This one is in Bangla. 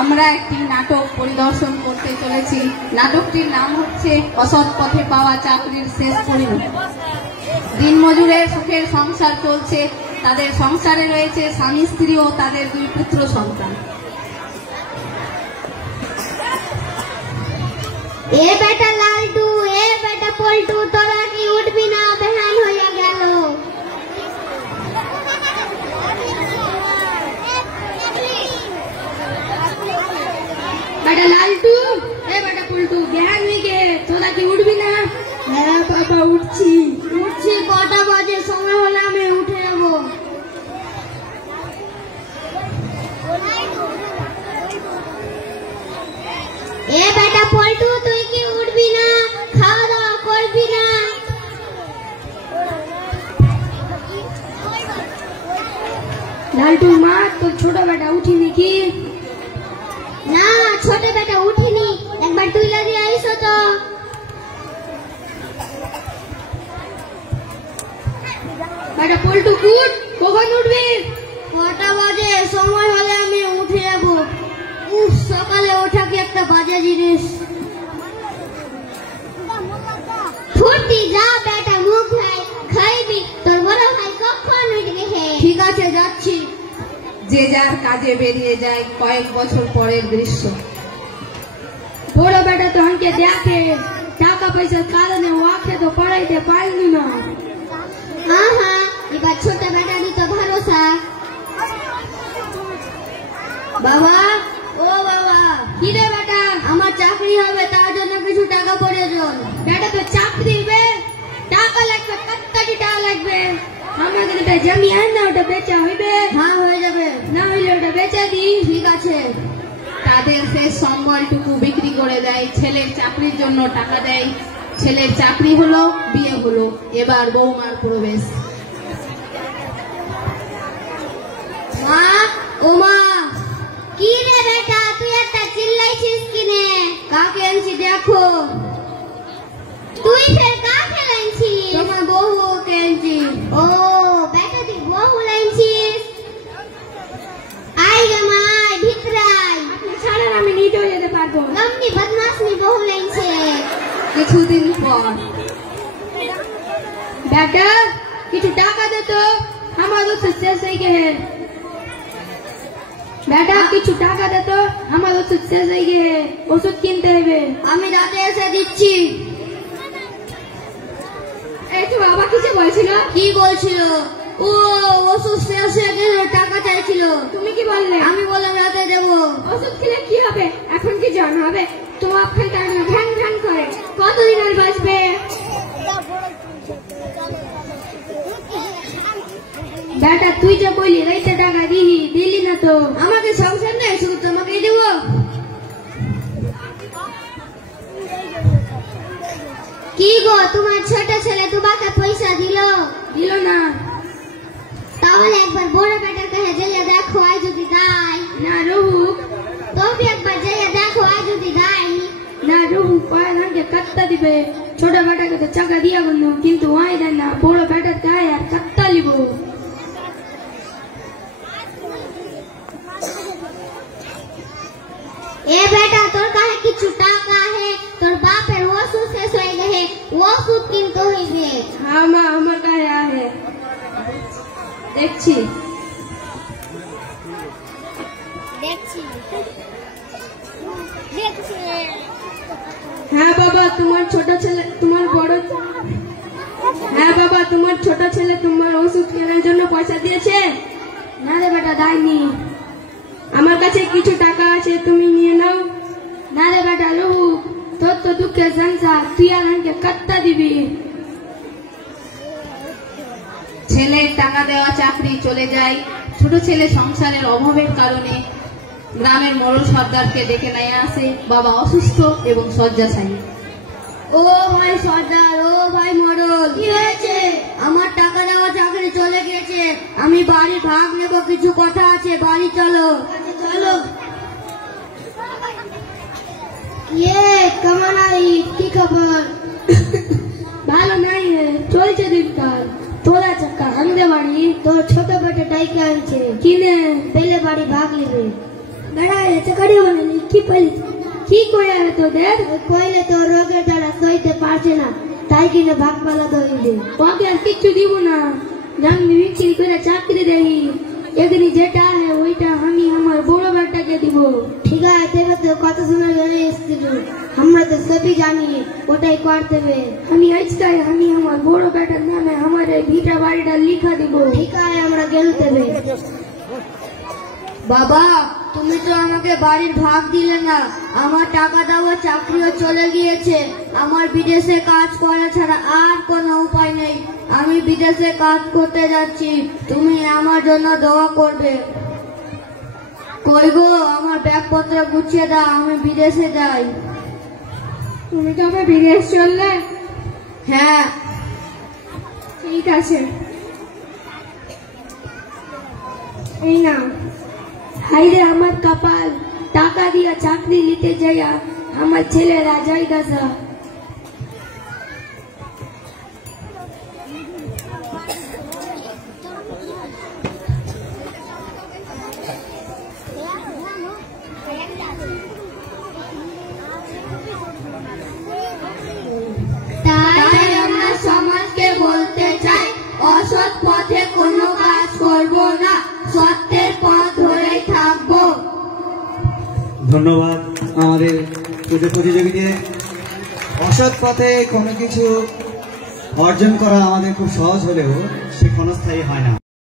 আমরা একটি নাটক পরিদর্শন করতে চলেছি। নাটকটির নাম হচ্ছে অসৎ পথে পাওয়া চাকরির শেষ পরিণতি। দিনমজুরের সুখের সংসার চলছে, তাদের সংসারে রয়েছে স্বামী স্ত্রী ও তাদের 2 পুত্র সন্তান। এ বেটা লালটু, এ বেটা পল্টু, তোরা কি উঠবি না? বেহান হইয়া গেল। বেটা লালটু, এ বেটা পল্টু, বেহান হয়ে গে, তোরা কি উঠবি না? হ্যাঁ বাবা উঠছি। কটা বাজে? সময় হলে আমি উঠে যাব। এ বেটা পল্টু, তুই কি উঠবি না? খাওয়া দাওয়া করবি না? লালটুর মা, তোর ছোট বেটা উঠিনি কি? না, ছোট বেটা উঠিনি। একবার তুই লাগে আইসো তো। বেটা পল্টু উঠ, কখন উঠবি? কটা বাজে? সময় হলে আমি উঠে যাব। সকালে ওঠা কি একটা বাজে জিনিস। ফুর্তি যা বেটা, মুখ ভাই খাইবি। তোর বড় ভাই কখন উঠবে? ঠিক আছে, যাচ্ছি। যে যার কাজে বেরিয়ে যায়, কয়েক বছর পরের দৃশ্য। বড় বেটা তো আমাকে দেখে, টাকা পয়সার কারণে ওকে তো পড়াইতে পারলি না। আহা, এবার ছোট বেটারই তো ভরসা। বাবা, ও বাবা। কি রে বেটা? আমার চাকরি হবে, তার জন্য কিছু টাকা প্রয়োজন। বেটা তো চাকরি দিবে, টাকা লাগবে, কতটি টাকা লাগবে? আমাদের একটা জমি আছে না, ওটা বেচা হইবে? হ্যাঁ, হয়ে যাবে। না হইলে ওটা বেচা দি। ঠিক আছে। তাদের শেষ সম্বলটুকু বিক্রি করে দেয়, ছেলের চাকরির জন্য টাকা দেয়। ছেলের চাকরি হলো, বিয়ে হলো, এবার বৌমার প্রবেশ। মা, ও মা। কি রে বেটা, তুই একটা চিল্লাইছিস কিনে? কাকে আনছি দেখো। তুই ফের কাকে লাইনছিস? তোমার বউকে আনছি। ও বেটা, তুই বউ লাইনছিস? আই গে মা, ভিতরে আয়। ছাড়ার আমি নিজেও যেতে পারবো। লম্বি বদমাশনি বউ লাইনছে। কিছুদিন পর, বেটা কিছু টাকা দে তো, আমার ওষুধ শেষ হয়ে গেছে। বেটা কিছু টাকা দে তো, আমার ওষুধ শেষ হয়ে গেছে, ওষুধ কিনতে হবে। আমি রাতে এসে দিচ্ছি। এই তো বাবা কিছু বলছিল। কি বলছিল? ও ওষুধ শেষ হয়ে গেল, টাকা চাইছিল। তুমি কি বললে? আমি বললাম রাতে দেবো। ওষুধ খেলে কি হবে? এখন কি জন হবে? তোমার ওখানে ঘ্যান ঘ্যান করে, কতদিন আর বাঁচবে? বেটা তুই যে বললি রাইতে টাকা দিলি না তো। আমাকে সংসার নেই, শুধু তোমাকেই দেবো। কি গো, তোমার ছোট ছেলে তোমাকে পয়সা দিল না। তাহলে একবার বড় বেটার কাছে যাইয়া দেখো, আয় যদি দেয়। না রহু, তুমি একবার যাইয়া দেখো, আয় যদি দেয়। না রহু পায় আমাকে কাত্তা দিবে। ছোট বেটাকে তো চাকা দিয়া বলল, কিন্তু ওয়াই দেয় না। বড় বেটার গায়ে আর কাত্তা লিব। এ বেটা, তোর কাছে কিছু টাকা আছে? তোর বাপের ওষুধ শেষ হয়ে গেছে, ওষুধ কিনতে হইবে। হ্যাঁ মা, আমার গায়ে আছে, দেখছি। হ্যাঁ বাবা, তোমার ছোট ছেলে তোমার বড়। হ্যাঁ বাবা, তোমার ছোট ছেলে তোমার ওষুধ কেনার জন্য পয়সা দিয়েছে? না রে বেটা, দেয়নি। আমার কাছে কিছু টাকা আছে, তুমি নিয়ে নাও। না রে বেটা রহু, তোর তো দুঃখের সংসার, তুই আর আমাকে কাত্তা দিবি। ছেলের টাকা দেওয়া চাকরি চলে যায়। ছোট ছেলে সংসারের অভাবের কারণে গ্রামের মোড়ল সর্দারকে ডেকে নিয়ে আসে। বাবা অসুস্থ এবং শয্যাশায়ী। ও ভাই সর্দার, ও ভাই মোড়ল, কি হয়েছে? আমার টাকা দেওয়া চাকরি চলে গেছে, আমি বাড়ি ভাগ নেব, কিছু কথা আছে, বাড়ি চলো। চলো। কেমন আই? কি খবর? ভালো নাই, চলছে দিনকাল। তোরা চাকা আমাদের বাড়ি, তোর ছোট বেটা ডাইকে আনছে, কিনে পেলে বাড়ি ভাগ নেবে। বেড়া এতে করে বানালি কি পালি কি করে আর তোদের কইলে তো রোগের দ্বারা সইতে পারছে না, তাই কিনে ভাগ পালা দইলে। তোকে আর কিচ্ছু দিব না, জমি বিক্রি করে চাকরি দেই, এখানে যেটা আছে ওইটা আমি আমার বড় বেটাকে দিব। ঠিক আছে, তেবে তো কত সময় ধরে এসেছিল, আমরা তো সবই জানি, ওটাই করতে হবে। আমি আজকে আমি আমার বড় বেটার নামে আমার এই ভিটা বাড়িটা লিখা দিব। ঠিক আছে, আমরা গেলতে হবে। বাবা, তুমি তো আমাকে বাড়ির ভাগ দিলে না, আমার টাকা দেওয়া চাকরিও চলে গিয়েছে, আমার বিদেশে কাজ করা ছাড়া আর কোনো উপায় নেই, আমি বিদেশে কাজ করতে যাচ্ছি, তুমি আমার জন্য দোয়া করবে। কই গো, আমার ব্যাগপত্র গুছিয়ে দাও, আমি বিদেশে যাই। তুমি তবে বিদেশ চললে? হ্যাঁ ঠিক আছে, এই না হাইরে আমার কপাল, টাকা দিয়া চাকরি নিতে যাইয়া আমার ছেলেরা যাই গাছা। তাই আমরা সমাজকে বলতে চাই, অসৎ পথে কোনো কাজ করব না, সত্যের পথ ধরেই থাকবো। ধন্যবাদ আমাদের পুজো প্রতিযোগীদের। অসৎ পথে কোনো কিছু অর্জন করা আমাদের খুব সহজ হলেও সে ক্ষণস্থায়ী হয় না।